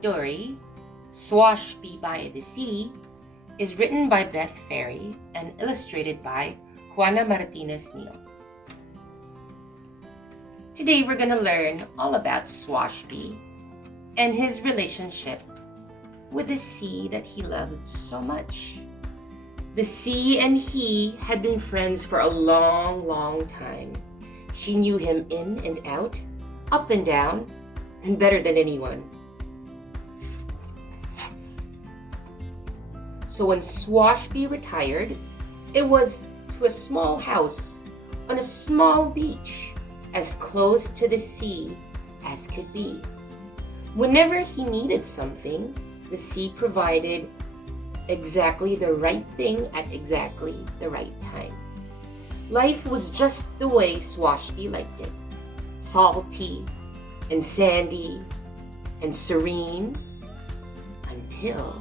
story, Swashby by the Sea, is written by Beth Ferry and illustrated by Juana Martinez-Neal. Today we're going to learn all about Swashby and his relationship with the sea that he loved so much. The sea and he had been friends for a long, long time. She knew him in and out, up and down, and better than anyone. So when Swashby retired, it was to a small house on a small beach, as close to the sea as could be. Whenever he needed something, the sea provided exactly the right thing at exactly the right time. Life was just the way Swashby liked it. Salty and sandy and serene until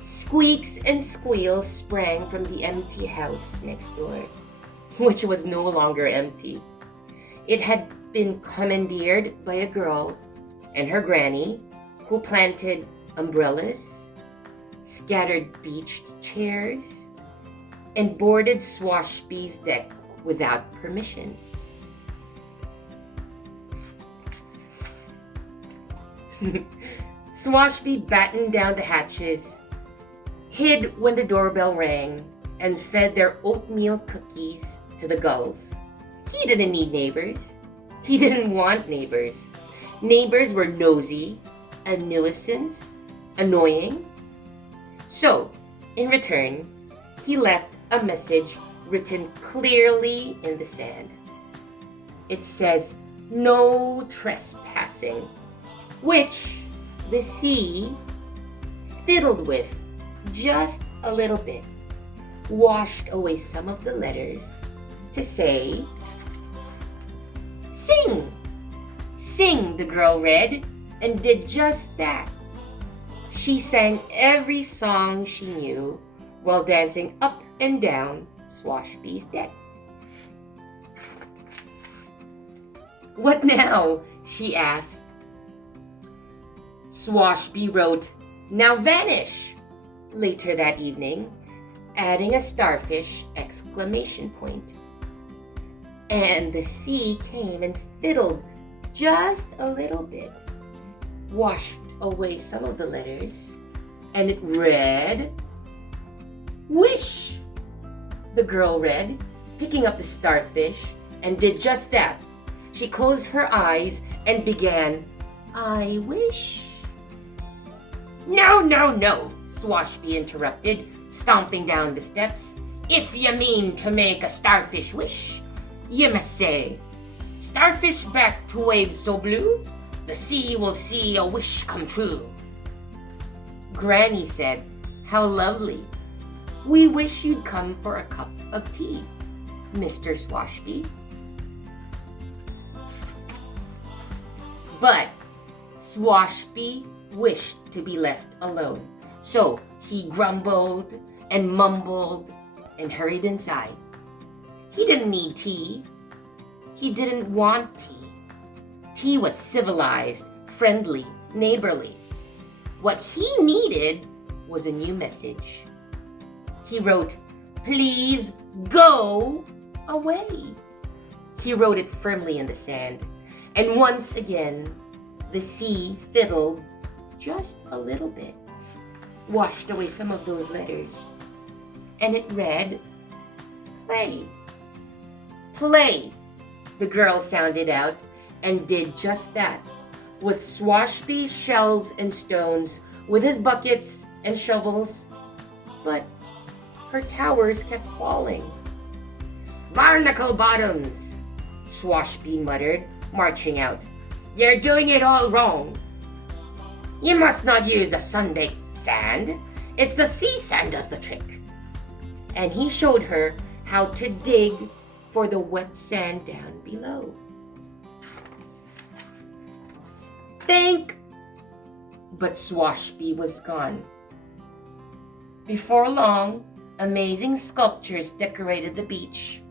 squeaks and squeals sprang from the empty house next door, which was no longer empty. It had been commandeered by a girl and her granny, who planted umbrellas, scattered beach chairs, and boarded Swashby's deck without permission. Swashby battened down the hatches, hid when the doorbell rang, and fed their oatmeal cookies to the gulls. He didn't need neighbors. He didn't want neighbors. Neighbors were nosy, a nuisance, annoying. So, in return, he left a message written clearly in the sand. It says, "No trespassing," which the sea fiddled with just a little bit, washed away some of the letters to say, "Sing!" "Sing," the girl read, and did just that. She sang every song she knew while dancing up and down Swashby's deck. "What now?" she asked. Swashby wrote, "Now vanish," later that evening, adding a starfish exclamation point. And the sea came and fiddled just a little bit, washed away some of the letters, and it read, "Wish." The girl read, picking up the starfish, and did just that. She closed her eyes and began, "I wish." "No, no, no," Swashby interrupted, stomping down the steps. "If you mean to make a starfish wish, you must say, 'Starfish back to waves so blue, the sea will see a wish come true.'" Granny said, "How lovely. We wish you'd come for a cup of tea, Mr. Swashby." But Swashby wished to be left alone, so he grumbled and mumbled and hurried inside. He didn't need tea. He didn't want tea. Tea was civilized, friendly, neighborly. What he needed was a new message. He wrote, "Please go away." He wrote it firmly in the sand, and once again, the sea fiddled just a little bit, washed away some of those letters, and it read, "Play." "Play," the girl sounded out, and did just that, with Swashby's shells and stones, with his buckets and shovels. But her towers kept falling. "Barnacle bottoms," Swashby muttered, marching out. "You're doing it all wrong. You must not use the sun-baked sand. It's the sea sand does the trick." And he showed her how to dig for the wet sand down below. But Swashby was gone. Before long, amazing sculptures decorated the beach.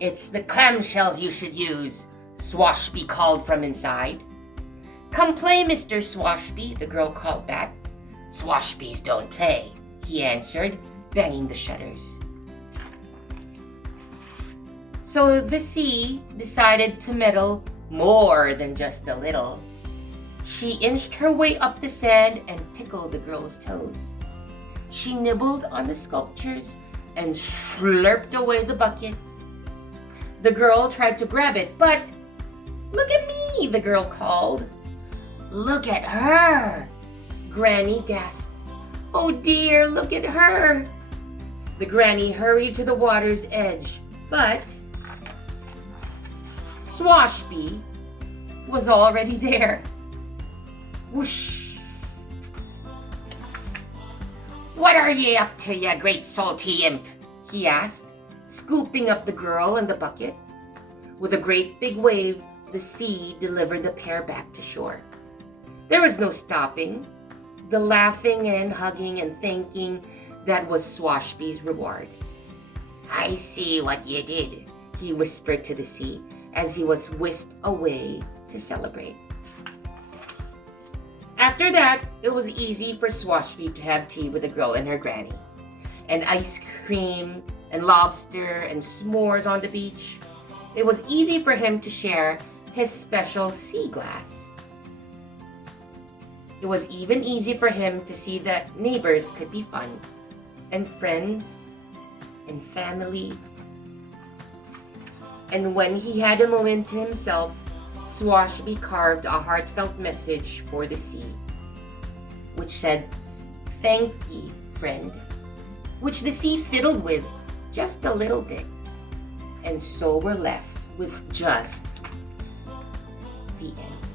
"It's the clamshells you should use," Swashby called from inside. "Come play, Mr. Swashby," the girl called back. "Swashbys don't play," he answered, banging the shutters. So the sea decided to meddle more than just a little. She inched her way up the sand and tickled the girl's toes. She nibbled on the sculptures and slurped away the bucket. The girl tried to grab it, but "Look at me," the girl called. "Look at her," Granny gasped. "Oh dear, look at her." The granny hurried to the water's edge, but Swashby was already there. Whoosh! "What are ye up to, you great salty imp?" he asked, scooping up the girl and the bucket. With a great big wave, the sea delivered the pair back to shore. There was no stopping. The laughing and hugging and thanking, that was Swashby's reward. "I see what you did," he whispered to the sea as he was whisked away to celebrate. After that, it was easy for Swashby to have tea with the girl and her granny. And ice cream and lobster and s'mores on the beach. It was easy for him to share his special sea glass. It was even easy for him to see that neighbors could be fun, and friends, and family. And when he had a moment to himself, Swashby carved a heartfelt message for the sea, which said, "Thank ye, friend," which the sea fiddled with just a little bit. And so we're left with just the end.